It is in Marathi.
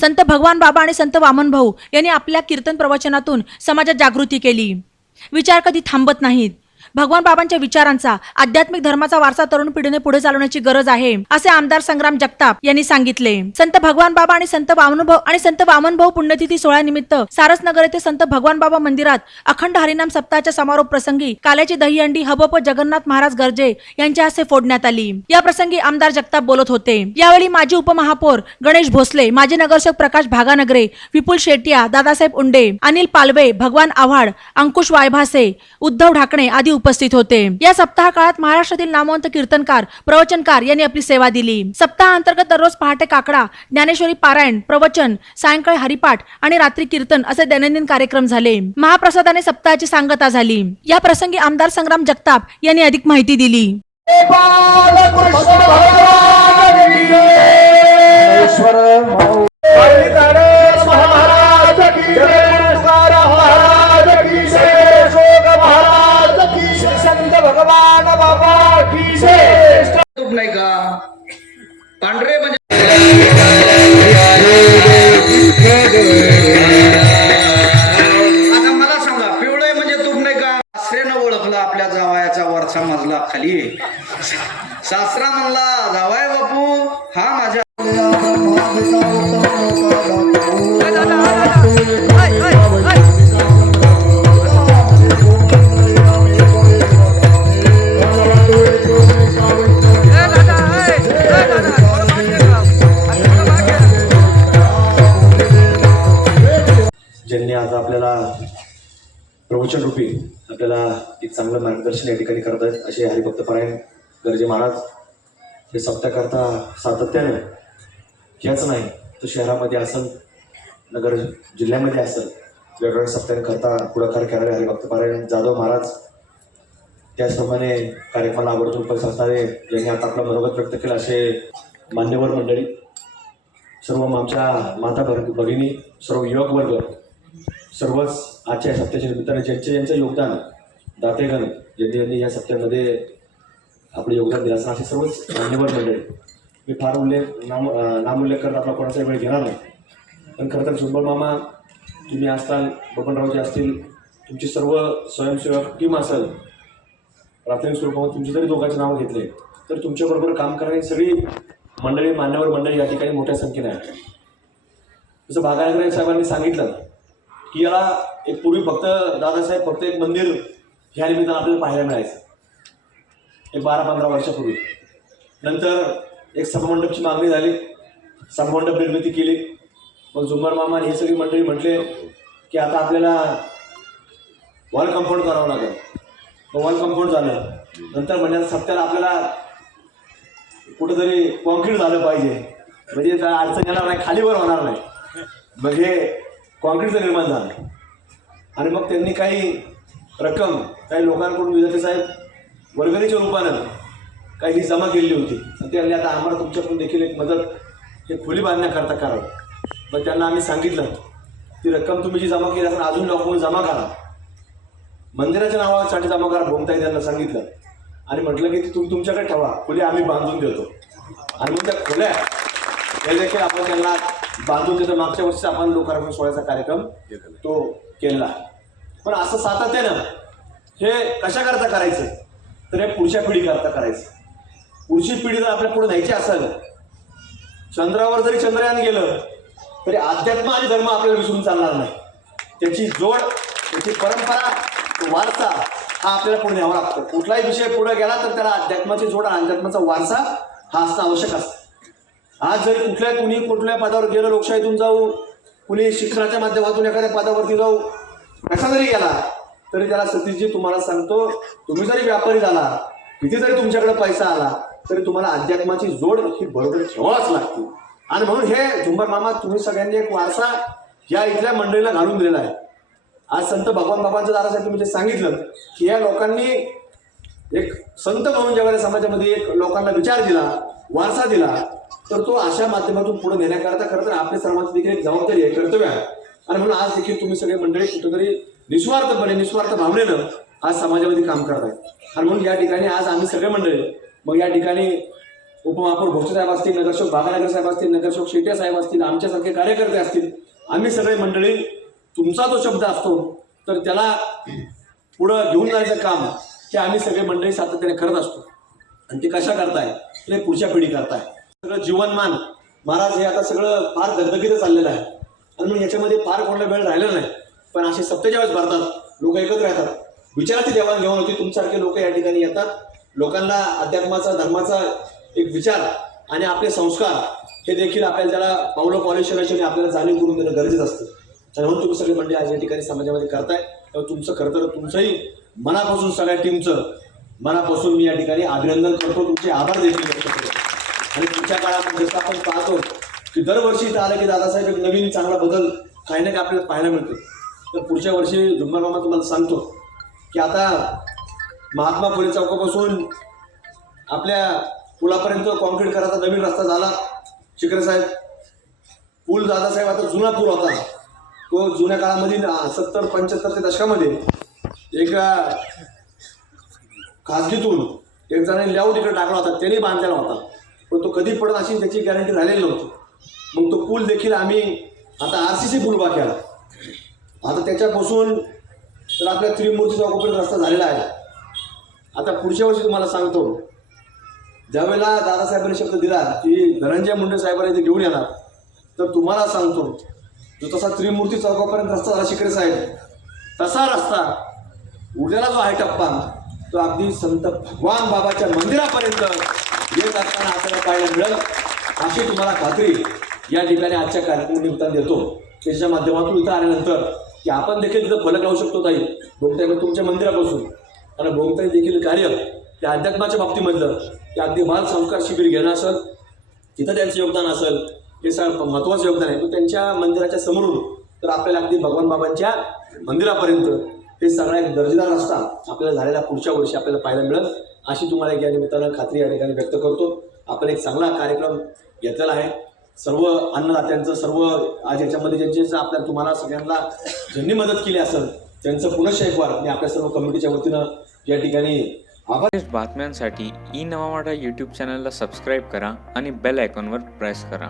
संत भगवान बाबा आणि संत वामन भाऊ यांनी आपल्या कीर्तन प्रवचनातून समाजात जागृती केली. विचार कधी थांबत नाहीत. भगवान बाबांच्या विचारांचा आध्यात्मिक धर्माचा वारसा तरुण पिढीने पुढे चालवण्याची गरज आहे असे आमदार संग्राम जगताप यांनी सांगितले. संत भगवान बाबा आणि संत वामनभाऊ आणि संत वामनभाऊ पुण्यतिथी सोहळ्यानिमित्त सारसनगर येथे संत भगवान बाबा मंदिरात अखंड हरिनाम सप्ताहाच्या समारोप प्रसंगी काल्याची दहीहंडी हबप जगन्नाथ महाराज गर्जे यांच्या हस्ते फोडण्यात आली. या प्रसंगी आमदार जगताप बोलत होते. यावेळी माजी उपमहापौर गणेश भोसले माजी नगरसेवक प्रकाश भागानगरे विपुल शेटिया दादासाहेब उंडे अनिल पालवे भगवान आव्हाड अंकुश वायभासे उद्धव ढाकणे आदी उपस्थित होते. या सप्ताह काळात महाराष्ट्रातील नामवंत कीर्तनकार प्रवचनकार यांनी आपली सेवा दिली. सप्ताह अंतर्गत दररोज पहाटे काकडा ज्ञानेश्वरी पारायण प्रवचन सायंकाळी हरिपाठ आणि रात्री कीर्तन असे दैनंदिन कार्यक्रम झाले. महाप्रसादाने सप्ताहाची सांगता झाली. या प्रसंगी आमदार संग्राम जगताप यांनी अधिक माहिती दिली. संत बाबा नाही का पांढरे आता मला सांगा पिवळे म्हणजे तूप नाही का? सासरेनं ओळखलं आपल्या जावयाचा वरचा मजला खाली सासरा म्हणला जावाय बापू हा माझ्या आपल्याला एक चांगलं मार्गदर्शन या ठिकाणी करत आहेत असे हरिभक्त परायण गर्जे महाराज. हे सप्त्याकरता सातत्याने ह्याच नाही तर शहरामध्ये असेल नगर जिल्ह्यामध्ये असेल वेगवेगळ्या सप्त्याने करता पुढाकार करणारे हरिभक्त परायण जाधव महाराज. त्याचप्रमाणे कार्यक्रमाला आवर्जून उपस्थित असणारे ज्यांनी आता आपला मनोगत व्यक्त केलं असे मान्यवर मंडळी. सर्व आमच्या माता भगिनी सर्व युवक वर्ग सर्वच आजच्या या सप्त्याच्या निमित्ताने ज्यांचे यांचं योगदान दातेगण ज्यांनी यांनी या सप्त्यामध्ये आपलं योगदान दिलं असं असे सर्वच मान्यवर मंडळी. मी फार उल्लेख नाम नामोल्लेख करत आपला कोणाचा वेळ घेणार नाही. पण खरं तर झुंबळ मामा तुम्ही असताल बबनरावजी असतील तुमची सर्व स्वयंसेवक टीम असेल प्राथमिक स्वरूपामध्ये तुमचे जरी दोघांचे नावं घेतले तर तुमच्याबरोबर काम करणारी सगळी मंडळी मान्यवर मंडळी या ठिकाणी मोठ्या संख्येने आहे जसं बागायतराव साहेबांनी सांगितलं की याला एक पूर्वी फक्त दादासाहेब फक्त एक मंदिर ह्या निमित्तानं आपल्याला पाहायला मिळायचं. एक बारा पंधरा वर्षापूर्वी. नंतर एक सभामंडपची मागणी झाली. सभामंडप निर्मिती केली. मग झुंबर मामा हे सगळी मंडळी म्हटले की आता आपल्याला वॉल कंपाऊंड करावं लागेल. मग वॉल कंपाऊंड झालं. नंतर म्हणजे सप्त्याला आपल्याला कुठंतरी कॉन्क्रीट झालं पाहिजे. म्हणजे अडचण येणार नाही खालीवर होणार नाही. म्हणजे कॉन्क्रीटचं निर्माण झालं. आणि मग त्यांनी काही रक्कम काही लोकांकडून विद्यार्थी साहेब वर्गणीच्या रूपानं काही ही जमा केलेली होती. आणि ते आले आता आम्हाला तुमच्याकडून देखील एक मदत हे खोली बांधण्याकरता करावं मग त्यांना आम्ही सांगितलं ती रक्कम तुम्ही जी जमा केली असेल अजून डॉक्युमेंट जमा करा. मंदिराच्या नावासाठी जमा करा भोमताई त्यांना सांगितलं आणि म्हटलं की ती तुम्ही तुमच्याकडे ठेवा खोल्या आम्ही बांधून देतो. आणि मग त्या खोल्या हे देखील आपण त्यांना बांधून देतो मागच्या वर्षी आपण लोकार्पण सोहळ्याचा कार्यक्रम तो केलेला. पण असं सातत्यानं हे कशाकरता करायचं? तर हे पुढच्या पिढीकरता करायचं. पुढची पिढी जर आपल्या पुढे न्यायची असेल चंद्रावर जरी चंद्रयान गेलं तरी अध्यात्म आणि धर्म आपल्याला विसरून चालणार नाही. त्याची जोड त्याची परंपरा वारसा हा आपल्याला पुढे न्यावा लागतो. कुठलाही विषय पुढे गेला तर त्याला अध्यात्माची जोड आणि अध्यात्माचा वारसा हा असणं आवश्यक असतं. आज जरी कुठल्या कुणी कुठल्या पदावर गेलं लोकशाहीतून जाऊ कुणी शिक्षणाच्या माध्यमातून एखाद्या पदावरती जाऊ कसा जरी गेला तरी त्याला सतीशजी तुम्हाला सांगतो तुम्ही जरी व्यापारी झाला किती जरी तुमच्याकडे पैसा आला तरी तुम्हाला अध्यात्माची जोड ही बरोबर ठेवाच लागते. आणि म्हणून हे झुंबर मामा तुम्ही सगळ्यांनी एक वारसा या इथल्या मंडळीला घालून दिलेला आहे. आज संत भगवान बाबांचं दारासाठी तुम्ही जे सांगितलं की या लोकांनी एक संत म्हणून जेव्हा समाजामध्ये एक लोकांना विचार दिला वारसा दिला तर तो अशा माध्यमातून पुढे नेण्याकरता खरं तर आपल्या सर्वांची देखील एक जबाबदारी आहे कर्तव्य आहे. आणि म्हणून आज देखील तुम्ही सगळे मंडळी कुठेतरी निस्वार्थपणे निस्वार्थ भावनेनं आज समाजामध्ये काम करत आहेत. आणि म्हणून या ठिकाणी आज आम्ही सगळे मंडळी मग या ठिकाणी उपमहापौर भोसले साहेब असतील नगरसेवक बागानगर साहेब असतील नगरसेवक शेट्या साहेब असतील आमच्यासारखे कार्यकर्ते असतील आम्ही सगळे मंडळी तुमचा जो शब्द असतो तर त्याला पुढं घेऊन जायचं काम हे आम्ही सगळे मंडळी सातत्याने करत असतो. आणि ते कशा करताय? ते पुढच्या पिढी करताय. सगळं जीवनमान. महाराज हे आता सगळं फार दगदगीचं चाललेलं आहे. आणि मग याच्यामध्ये फार कोणाला वेळ राहिला नाही. पण असे सप्तेच्या वेळेस भारतात. लोक एकत्र येतात. विचाराची देवाणघेवाण होती. तुमच्यासारखे लोक या ठिकाणी येतात. लोकांना अध्यात्माचा धर्माचा एक विचार आणि आपले संस्कार हे देखील आपल्याला त्याला पावलं पॉलिश आपल्याला जाणीव करून देणं गरजेचं असतं. आणि म्हणून तुम्ही सगळे मंडळी आज या ठिकाणी समाजामध्ये करताय. तर तुमचं खरं तर तुमचंही मनापासून सगळ्या टीमचं मनापासून मी या ठिकाणी अभिनंदन करतो. तुमचे आभार देखील करतो. आणि पुढच्या काळामध्ये जसं आपण पाहतो की दरवर्षी इथं आलं की दादासाहेब एक नवीन चांगला बदल काही ना काही आपल्याला पाहायला मिळतो. तर पुढच्या वर्षी झुंबर मामा तुम्हाला सांगतो की आता महात्मा फुले चौकापासून आपल्या पुलापर्यंत कॉन्क्रीट करायचा नवीन रस्ता झाला. शिखर साहेब पूल दादासाहेब आता जुना पूल होता. तो जुन्या काळामध्ये सत्तर पंच्याहत्तरच्या दशकामध्ये एका खाजगीतून एक जणांनी लेआउट तिकडे टाकला होता. त्यांनी बांधलेला होता. पण तो कधी पडत अशी त्याची गॅरंटी राहिलेली नव्हती. मग तो पूल देखील आम्ही आता आर सी सी पूल उभा केला. आता त्याच्यापासून तर आपल्या त्रिमूर्ती चौकापर्यंत रस्ता झालेला आहे. आता पुढच्या वर्षी तुम्हाला सांगतो. ज्यावेळेला दादासाहेबांनी शब्द दिला की धनंजय मुंडे साहेबांना इथे घेऊन येणार तर तुम्हाला सांगतो जो तसा त्रिमूर्ती चौकापर्यंत रस्ता झाला शिकरे साहेब तसा रस्ता उरलेला जो आहे टप्पा तो अगदी संत भगवान बाबाच्या मंदिरापर्यंत येत असताना आपल्याला पाहायला मिळेल अशी तुम्हाला खात्री या ठिकाणी आजच्या कार्यक्रमानिमित्तानं देतो. त्याच्या माध्यमातून इथं आल्यानंतर की आपण देखील तिथं फलक लावू शकतो ताई. भोगताई तुमच्या मंदिरापासून. आणि भोगताई देखील कार्य त्या अध्यात्माच्या बाबतीमधलं ते अगदी बाल संस्कार शिबिर घेणं असेल तिथं त्यांचं योगदान असेल हे सर महत्त्वाचं योगदान आहे. तो त्यांच्या मंदिराच्या समोरून तर आपल्याला अगदी भगवान बाबांच्या मंदिरापर्यंत हे सगळ्या एक दर्जेदार रस्ता आपल्याला झालेला पुढच्या वर्षी आपल्याला पाहायला मिळेल. अशी तुम्हाला एक या निमित्तानं खात्री या ठिकाणी व्यक्त करतो. आपण एक चांगला कार्यक्रम घेतलेला आहे. सर्व अन्नदात्यांचं सर्व आज याच्यामध्ये ज्यांचे आपल्या तुम्हाला सगळ्यांना ज्यांनी मदत केली असेल त्यांचं पुनश्च एक वार मी आपल्या सर्व कमिटीच्या वतीनं या ठिकाणी आभार. बातम्यांसाठी ई नवा यूट्यूब चॅनलला सबस्क्राईब करा आणि बेल आयकॉनवर प्रेस करा.